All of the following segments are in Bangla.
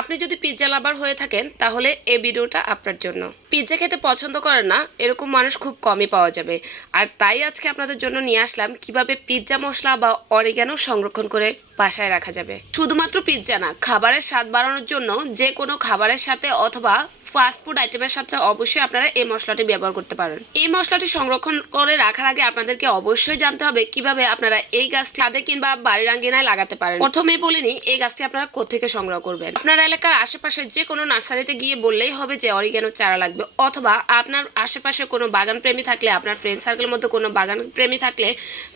আপনি যদি পিৎজা লাভার হয়ে থাকেন, তাহলে এই ভিডিওটা আপনার জন্য। পিৎজা খেতে পছন্দ করেন না, এরকম মানুষ খুব কমই পাওয়া যাবে। আর তাই আজকে আপনাদের জন্য নিয়ে আসলাম কীভাবে পিৎজা মশলা বা অরিগ্যানো সংরক্ষণ করে বাসায় রাখা যাবে। শুধুমাত্র পিৎজা না, খাবারের স্বাদ বাড়ানোর জন্য যে কোনো খাবারের সাথে অথবা ফাস্ট ফুড আইটেমের সাথে অবশ্যই আপনারা এই মশলাটি ব্যবহার করতে পারেন। এই মশলাটি সংরক্ষণ করে রাখার আগে আপনাদেরকে অবশ্যই জানতে হবে কীভাবে আপনারা এই গাছটি ছাদে কিংবা বাড়ির আঙ্গিনায় লাগাতে পারেন। প্রথমে বলিনি এই গাছটি আপনারা কোথেকে সংগ্রহ করবেন? আপনার এলাকার আশেপাশে যে কোনো নার্সারিতে গিয়ে বললেই হবে যে অরিগ্যানো চারা লাগবে, অথবা আপনার আশেপাশে কোনো বাগান প্রেমী থাকলে, আপনার ফ্রেন্ড সার্কেলের মধ্যে কোনো বাগান প্রেমী থাকলে,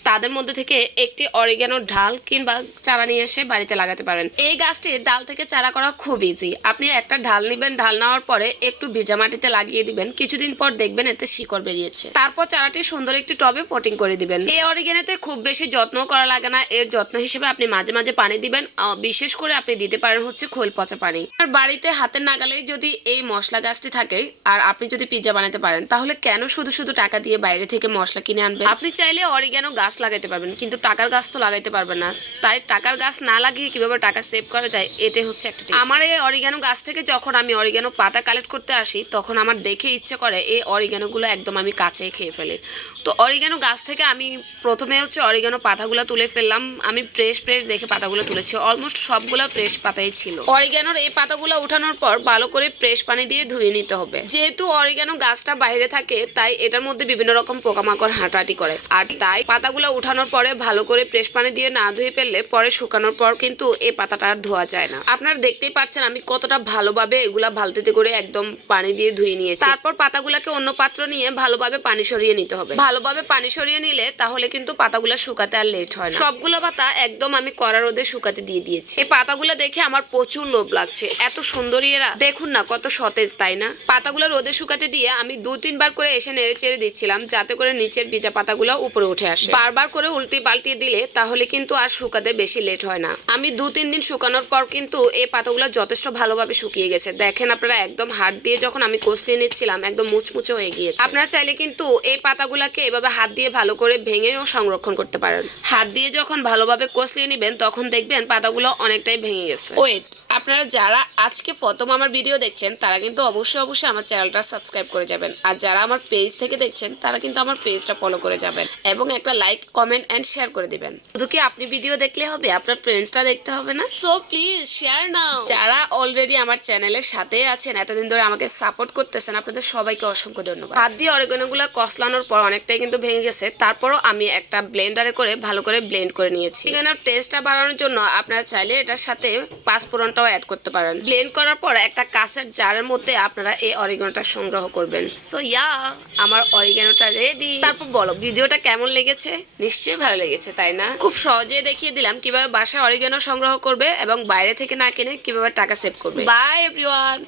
তাদের মধ্যে থেকে একটি অরিগ্যানো ঢাল কিংবা চারা নিয়ে এসে বাড়িতে লাগাতে পারেন। এই গাছটি ডাল থেকে চারা করা খুব ইজি আপনি একটা ঢাল নেবেন ঢাল নেওয়ার পরে একটু ভিজা মাটিতে লাগিয়ে দিবেন। কিছুদিন পর দেখবেন এতে শিকড় বেরিয়েছে। তারপর চারাটি সুন্দর একটি টবে পটিং করে দিবেন। এই অরিগেনেতে খুব বেশি যত্ন করা লাগে না। এর যত্ন হিসেবে আপনি মাঝে মাঝে পানি দিবেন। বিশেষ করে আপনি দিতে পারেন হচ্ছে খোল পচা পানি। আর বাড়িতে হাতের নাগালেই যদি এই মশলা গাছটি থাকে, আর আপনি যদি পিৎজা বানাতে পারেন, তাহলে কেন শুধু শুধু টাকা দিয়ে বাইরে থেকে মশলা কিনে আনবেন? আপনি চাইলে অরিগ্যানো গাছ লাগাইতে পারবেন, কিন্তু টাকার গাছ তো লাগাইতে পারবেন না। তাই টাকার গাছ না লাগিয়ে কীভাবে টাকা সেভ করা যায়, এটাই হচ্ছে একটা আমার এই অরিগ্যানো গাছ থেকে যখন আমি অরিগ্যানো পাতা কালেক্ট করতে আসি, তখন আমার দেখে ইচ্ছে করে এই অরিগ্যানোগুলো একদম আমি কাছেই খেয়ে ফেলি। তো অরিগ্যানো গাছ থেকে আমি প্রথমে হচ্ছে অরিগ্যানো পাতাগুলো তুলে ফেললাম। আমি ফ্রেশ ফ্রেশ দেখে পাতাগুলো তুলেছি। অলমোস্ট সবগুলো ফ্রেশ পাতাই ছিল। অরিগ্যানোর এই পাতাগুলো উঠানোর পর ভালো করে ফ্রেশ পানি দিয়ে ধুয়ে নিতে হবে। যেহেতু অরিগ্যানো গাছটা বাইরে থাকে, তাই এটার মধ্যে বিভিন্ন রকম পোকামাকড় হাঁটাহাঁটি করে। আর তাই পাতাগুলো উঠানোর পরে ভালো করে ফ্রেশ পানি দিয়ে না ধুয়ে ফেললে পরে শুকানোর পর কিন্তু এই পাতাটা ধোয়া যায় না। আপনারা দেখতেই পাচ্ছেন আমি কতটা ভালোভাবে এগুলা বালতিতে করে একদম পানি দিয়ে ধুয়ে নিয়েছি। তারপর পাতাগুলোকে অন্য পাত্র নিয়ে ভালোভাবে পানি সরিয়ে নিতে হবে। ভালোভাবে পানি সরিয়ে নিলে তাহলে কিন্তু পাতাগুলো শুকাতে আর লেট হয় না। সবগুলো পাতা একদম আমি কড়া রোদে শুকাতে দিয়ে দিয়েছি। এই পাতাগুলো দেখে আমার প্রচুর লোভ লাগছে। এত সুন্দরী এরা। দেখুন না কত সতেজ তাই না? পাতাগুলো রোদে শুকাতে দিয়ে আমি দু তিনবার করে এসে নেড়ে চেড়ে দিচ্ছিলাম যাতে করে নিচের ভিজা পাতাগুলো উপরে উঠে আসে। বারবার করে উল্টে পাল্টিয়ে দিলে তাহলে কিন্তু আর শুকাতে বেশি লেট হয় না। আমি দু তিন দিন শুকানোর পর কিন্তু এই পাতাগুলো যথেষ্ট ভালোভাবে শুকিয়ে গেছে। দেখেন আপনারা একদম হাত দিয়ে যখন আমি কষিয়ে নিচ্ছিলাম, একদম মুচমুচে হয়ে গিয়েছে। আপনারা চাইলে কিন্তু এই পাতাগুলোকে এভাবে হাত দিয়ে ভালো করে ভেঙেও সংরক্ষণ করতে পারেন। হাত দিয়ে যখন ভালোভাবে কষলিয়ে নেবেন, তখন দেখবেন পাতাগুলো অনেকটাই ভেঙে গেছে। ওয়েট আপনারা যারা আজকে প্রথম আমার ভিডিও দেখছেন, তারা কিন্তু অবশ্যই অবশ্যই আমার চ্যানেলটা সাবস্ক্রাইব করে যাবেন। আর যারা আমার পেজ থেকে দেখছেন, তারা কিন্তু আমার পেজটা ফলো করে যাবেন এবং একটা লাইক কমেন্ট অ্যান্ড শেয়ার করে দিবেন। শুধু কি আপনি ভিডিও দেখলে হবে? আপনার ফ্রেন্ডসটা দেখতে হবে না? সো প্লিজ শেয়ার নাও যারা অলরেডি আমার চ্যানেলের সাথে আছেন, এতদিন ধরে আমাকে সাপোর্ট করতেছেন, আপনাদের সবাইকে অসংখ্য ধন্যবাদ। হাত দিয়ে অরিগানোগুলো কসলানোর পর অনেকটাই কিন্তু ভেঙে গেছে। তারপরও আমি একটা ব্লেন্ডারে করে ভালো করে ব্লেন্ড করে নিয়েছি। এখানে টেস্টটা বাড়ানোর জন্য আপনারা চাইলে এটার সাথে পাঁচফোড়নটাও অ্যাড করতে পারেন। ব্লেন্ড করার পর একটা কাঁচের জারের মধ্যে আপনারা এই অরিগোনোটা সংগ্রহ করবেন। সো ইয়া আমার অরিগোনোটা রেডি তারপর বলো, ভিডিওটা কেমন লেগেছে? নিশ্চয়ই ভালো লেগেছে, তাই না? খুব সহজে দেখিয়ে দিলাম কীভাবে বাসায় অরিগানো সংগ্রহ করবে এবং বাইরে থেকে না কিনে কীভাবে টাকা সেভ করবে। By everyone